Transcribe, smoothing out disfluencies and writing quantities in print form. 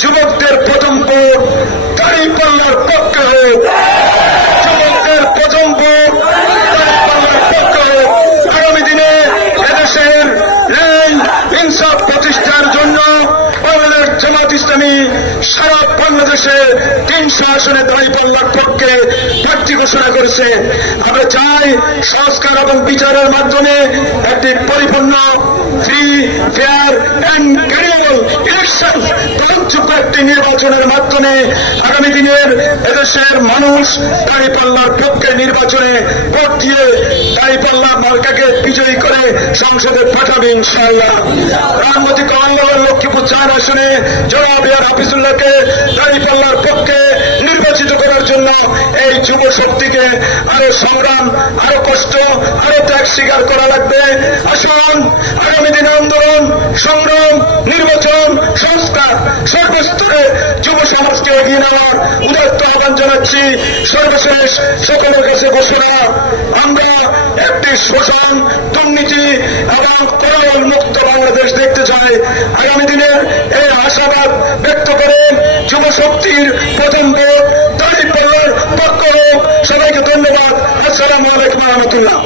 যুবকদের প্রথম ভোট দাঁড়িপাল্লার পক্ষে হোক। যুবকদের প্রথম ভোট দাঁড়িপাল্লার পক্ষে হোক। আগামী দিনে এদেশের ন্যায় ইনসাফ প্রতিষ্ঠার জন্য বাংলাদেশ জামাত ইসলামী সারা বাংলাদেশে 300 আসনে দাঁড়িপাল্লার পক্ষে প্রার্থী ঘোষণা করেছে। আমরা চাই সংস্কার এবং বিচারের মাধ্যমে একটি পরিপূর্ণ free, fair and credible election গ্রহণযোগ্য একটি নির্বাচনের মাধ্যমে আগামী দিনের এদেশের মানুষ দাঁড়িপাল্লার পক্ষে নির্বাচনে ভোট দিয়ে দাঁড়িপাল্লা মার্কাকে বিজয়ী করে সংসদে পাঠাবে ইনশাআল্লাহ। প্রধানমন্ত্রী কমলনগর লক্ষ্মীপুর 4 আসনে জনাব এ আর হাফিজুল্লাহকে দাঁড়িপাল্লার পক্ষে নির্বাচিত করার জন্য এই যুব শক্তিকে আরো সংগ্রাম, আরো কষ্ট, আরো ত্যাগ স্বীকার করা লাগবে। আসুন আগামী দিনে আন্দোলন, সংগ্রাম, নির্বাচন, সংস্কার সর্বস্তরে যুব সমাজকে এগিয়ে নেওয়ার উদাত্ত আহ্বান জানাচ্ছি। সর্বশেষ সকলের কাছে ঘোষণা, আমরা একটি শোষণ, দুর্নীতি এবং কোলাহল মুক্ত বাংলাদেশ দেখতে চাই। আগামী দিনের এই আশাবাদ ব্যক্ত করে যুব শক্তির প্রথম ভোট দাঁড়িপাল্লার পক্ষ হোক। সবাইকে ধন্যবাদ। আসসালামু আলাইকুম ওয়া রাহমাতুল্লাহ।